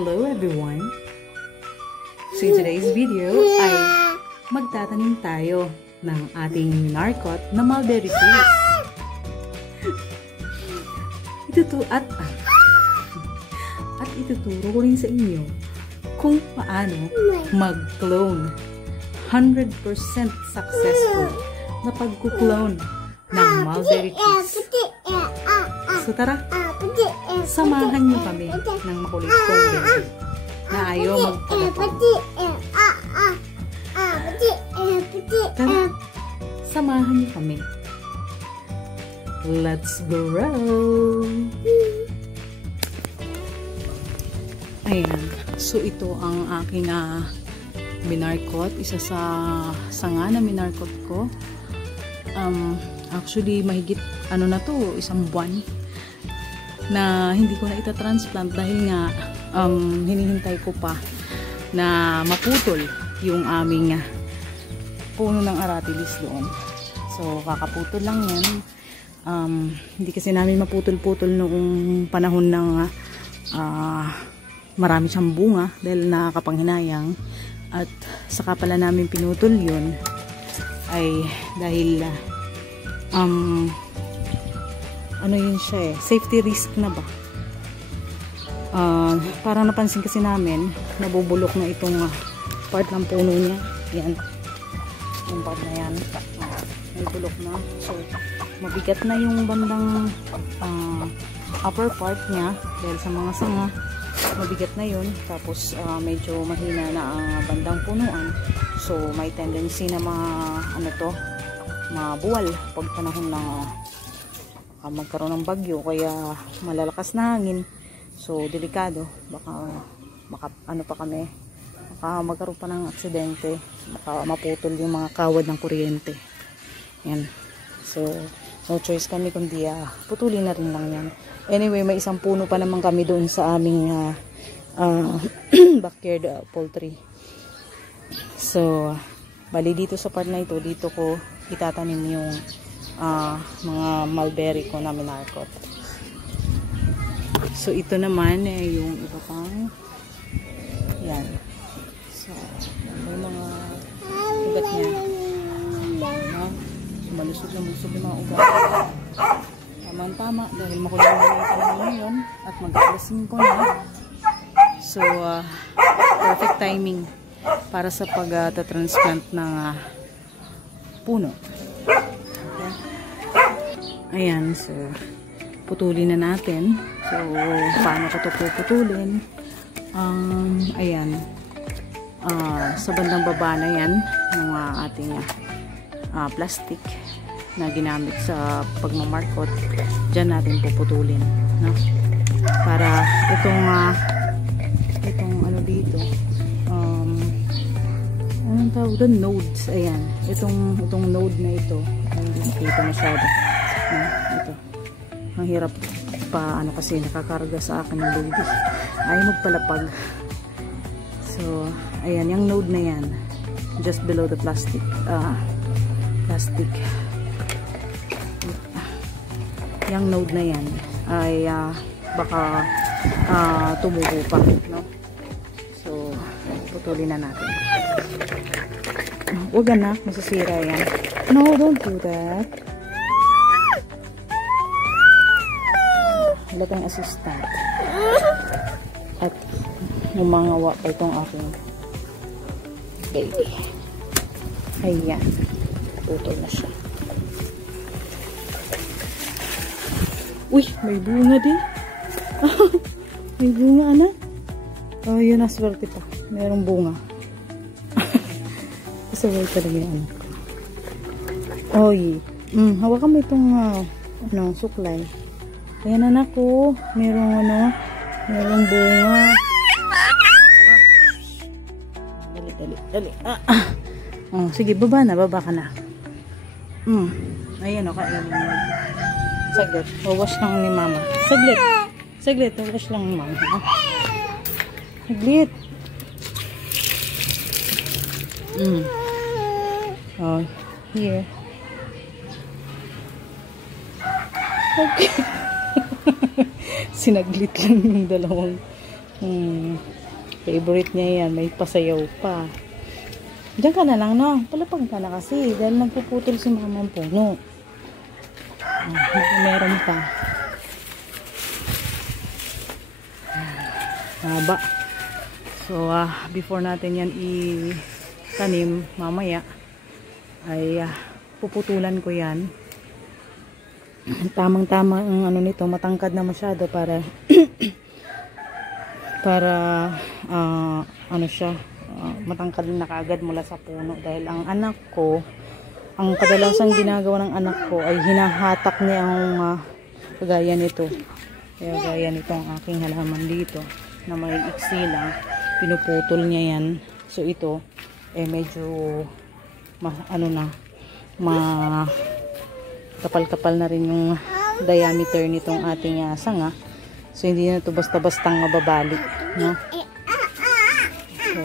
Hello everyone! So in today's video ay magtatanim tayo ng ating minarkot na mulberry trees. At ituturo ko rin sa inyo kung paano mag-clone 100% successful na pag-clone ng mulberry trees. So tara, samahan niyo kami ng makulit kong baby na ayaw magpalapag. Tara, samahan niyo kami. Let's grow! Ayan. So ito ang aking minarkot. Isa sa sanga na minarkot ko. Actually, mahigit na to, isang buwan na hindi ko na itatransplant dahil nga hinihintay ko pa na maputol yung aming puno ng aratilis doon. So, kakaputol lang yan. Hindi kasi namin maputol-putol noong panahon ng marami siyang bunga dahil nakakapanghinayang. At saka pala namin pinutol yun ay dahil ano yun siya safety risk na ba? Parang napansin kasi namin nabubulok na itong part ng puno niya. Yan. Yung part na yan. May bulok na. So, mabigat na yung bandang upper part niya dahil sa mga sanga. Mabigat na yun. Tapos, medyo mahina na ang bandang punuan. So, may tendency na mabuwal pag panahon na magkaroon ng bagyo, kaya malalakas na hangin. So, delikado. Baka magkaroon pa ng aksidente. Baka maputol yung mga kawad ng kuryente. Yan. So, no choice kami kundi putulin na rin lang yan. Anyway, may isang puno pa naman kami doon sa aming backyard poultry. So, bali dito sa part na ito, dito ko itatanim yung mga mulberry ko na minarkot. So, ito naman yung iba pang yan. So, may mga ugat niya. Malusog na musog yung mga ugat. Tamang-tama dahil makulit na yung panahon ngayon at mag-alasing ko na. So, perfect timing para sa pag-transplant ng puno. Ayan, so putulin na natin. So, paano ko ito puputulin? Ayan. Sa bandang baba na yan ng ating plastic na ginamit sa pagmamarkot. Diyan natin puputulin. No? Para itong ano dito, anong tawag doon? Nodes. Ayan. Itong node na ito. Hindi nakita masyado. Ito. Ang hirap pa kasi nakakarga sa akin ng baby. Ayaw magpalapag. So, ayan, yung node na yan just below the plastic yung node na yan ay baka tumubo pa, no? So, putulin na natin. Huwag na, masasira yan. No, don't do that. Wala tayong assistant. At umangawa pa itong aking baby. Ayan. Putol na siya. Uy, may bunga din. May bunga, anak. Oh, yun, naswerte pa. Mayroong bunga. Kasaway talaga yung anak ko. Oy. Hawakan mo itong suklay. Ayan, anak ko. Mayroong bunga. Dali. Sige, baba ka na. Ayan, kainin mo. Saglit. Wawash lang ni mama. Saglit. Wawash lang ni mama. Saglit. Oh, here. Okay. Sinaglit lang yung dalawang Favorite niya yan. May pasayaw pa. Diyan ka na lang, no? Palapag ka na kasi. Dahil nagpuputol si mama ang puno. Meron pa. Haba. So, before natin yan itanim mamaya, ay puputulan ko yan. Tamang-tama ang ano nito, matangkad na masyado para ano siya, matangkad na kaagad mula sa puno. Dahil ang anak ko, ang kadalasang ginagawa ng anak ko ay hinahatak niya ang kagaya nito. Kaya gaya nito ang aking halaman dito na may iksi lang, pinuputol niya yan. So ito medyo kapal-kapal na rin yung diameter nitong ating sanga. So hindi na ito basta-bastang mababali, no? So,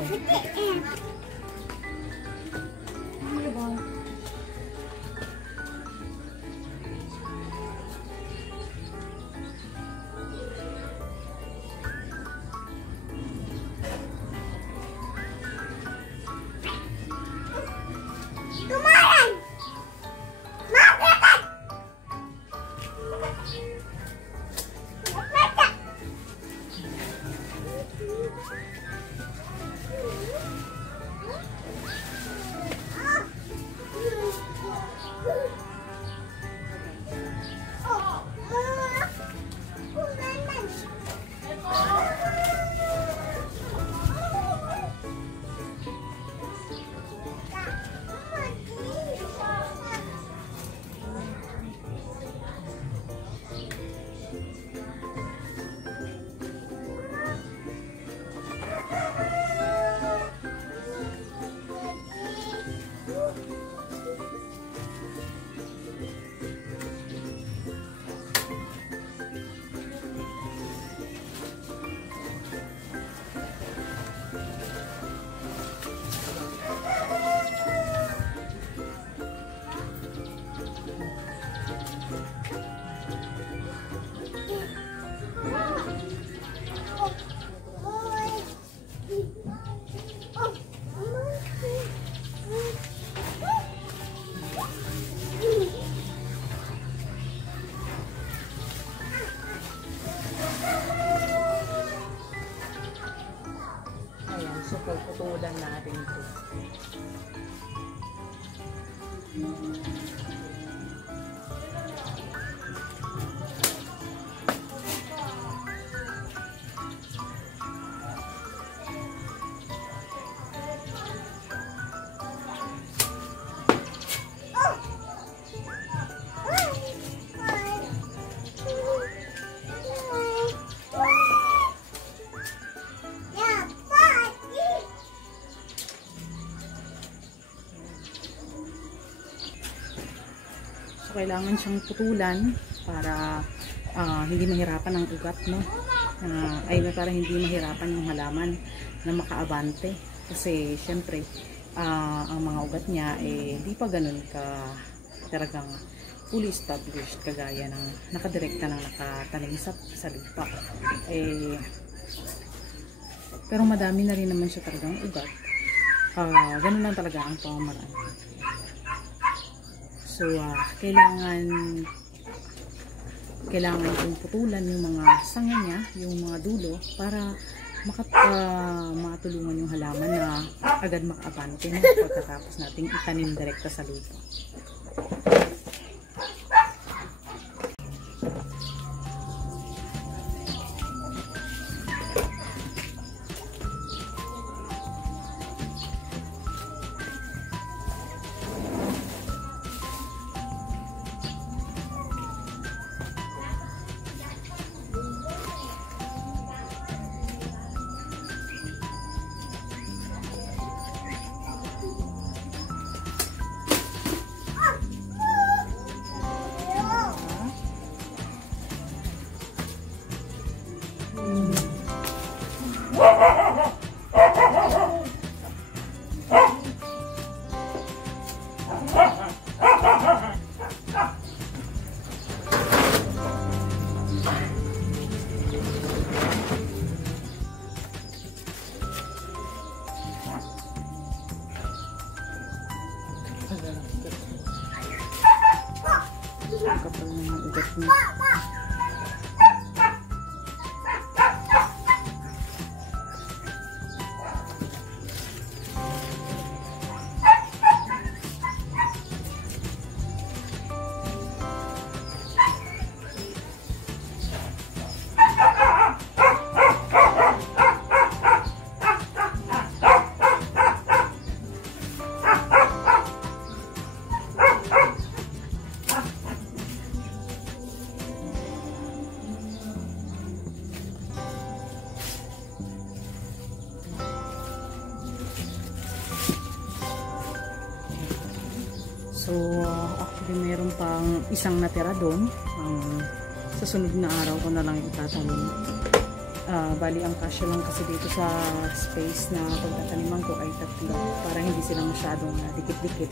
so pagputulan natin ito. Kailangan siyang putulan para hindi mahirapan ang ugat, no? Para hindi mahirapan yung halaman na makaabante. Kasi syempre ang mga ugat niya di pa ganun ka talagang fully established kagaya ng nakadirekta ng nakatanim sa lupa. Pero madami na rin naman siya talagang ugat. Ganun lang talaga ang pamamaraan. So, kailangan kong putulan yung mga sanga niya, yung mga dulo, para matulungan yung halaman na agad makaabante pagkatapos nating itanim direkta sa lupa. Ang kapal na ng ugat niya. So, actually mayroon pang isang natira doon. Sa sunod na araw ko na lang itatanim. Bali, ang kasya lang kasi dito sa space na pagtataniman ko ay 3 para hindi sila masyadong dikit-dikit.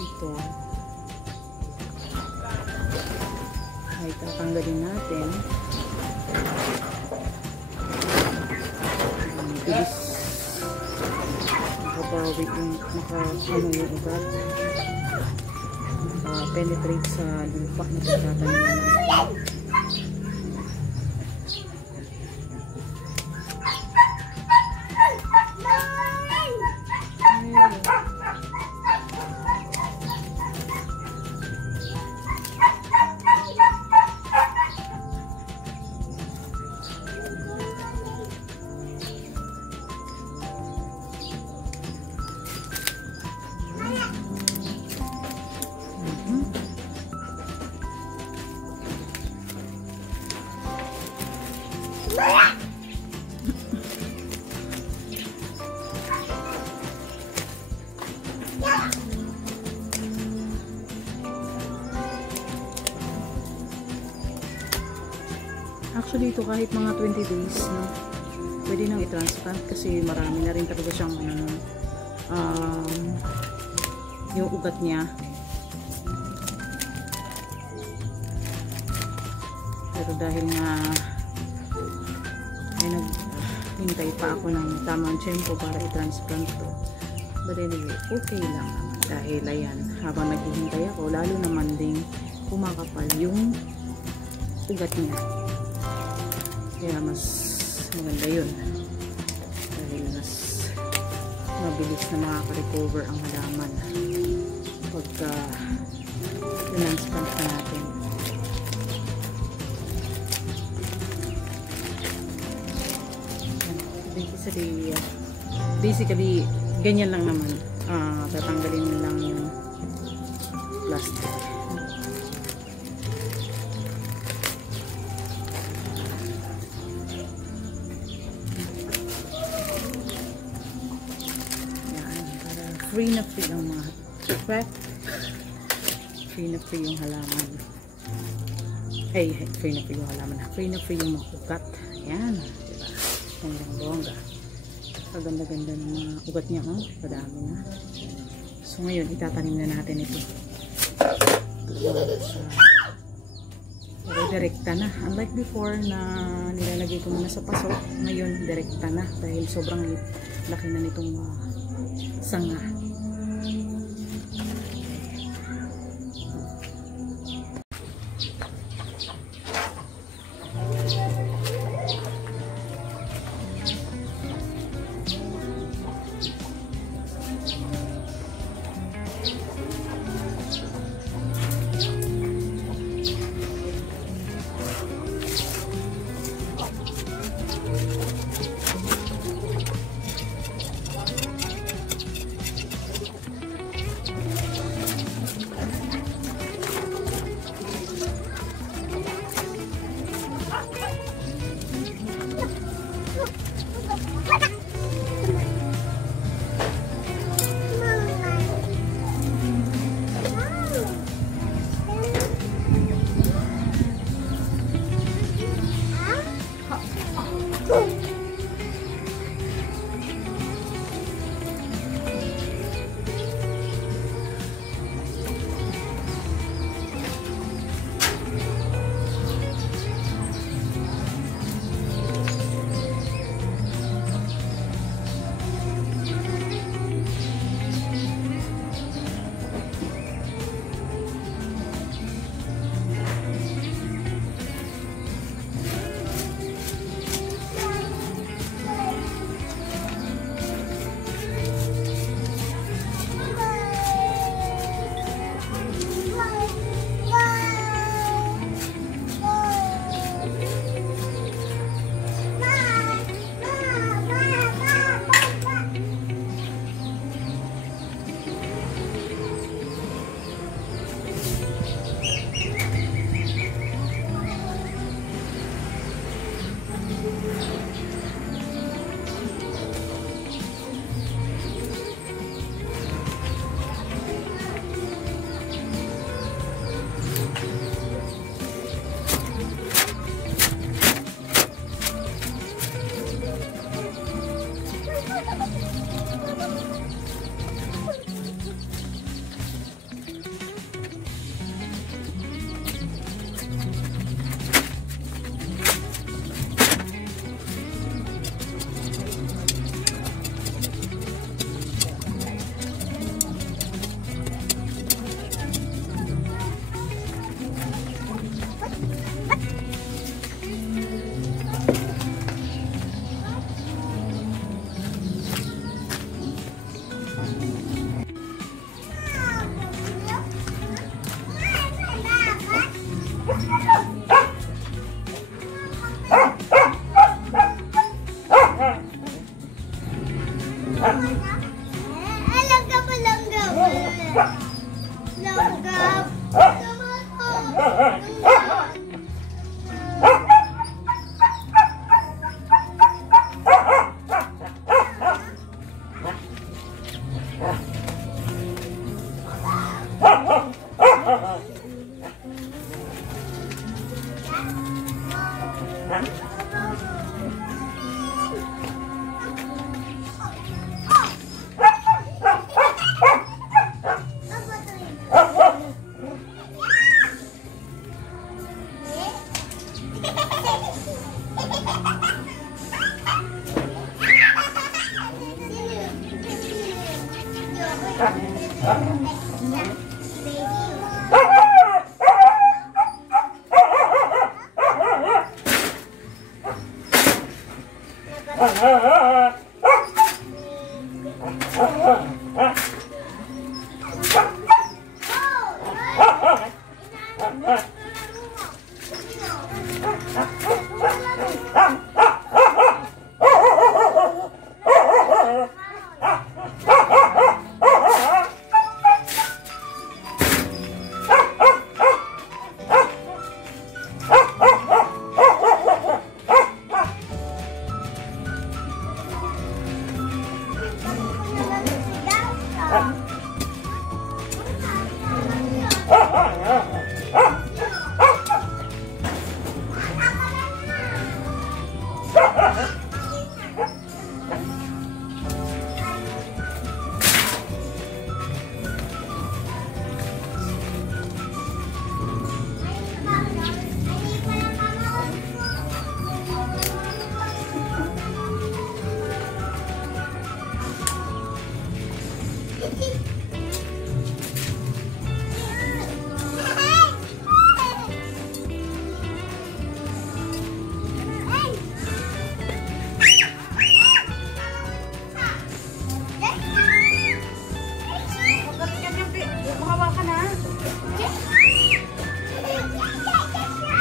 Ito ay tatanggalin natin. Bilis makapawit yung yung ugat, penetrate sa lupa na pagtataniman natin. Actually, ito kahit mga 20 days, no, pwede nang i-transplant kasi marami na rin talaga siyang yung ugat niya. Pero dahil nga ay naghintay pa ako ng tamang tiyempo para i-transplant to. But anyway, okay lang naman dahil ayan, habang naghihintay ako, lalo naman ding kumakapal yung ugat niya. Kaya mas maganda yun dahil mas mabilis na makaka-recover ang halaman pagka transplant na natin. Basically ganyan lang naman, tatanggalin lang yung plastic. Free na free ang mga free na free yung halaman. Free na free yung halaman. Free na free yung mga ugat. Ayan, diba? Gandang bongga. Paganda-ganda ng mga ugat niya, oh. Padami na. So ngayon, itatanim na natin ito. Pero direkta na. Unlike before na nilalagay ko muna sa paso, ngayon direkta na dahil sobrang laki na nitong sanga.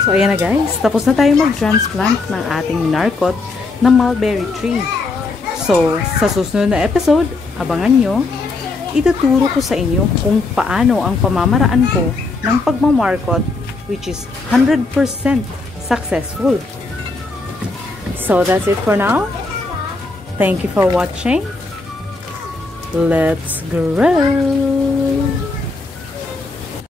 So, ayan na guys. Tapos na tayo mag-transplant ng ating narcot na mulberry tree. So, sa susunod na episode, abangan nyo, ituturo ko sa inyo kung paano ang pamamaraan ko ng pagmamarkot, which is 100% successful. So, that's it for now. Thank you for watching. Let's grow!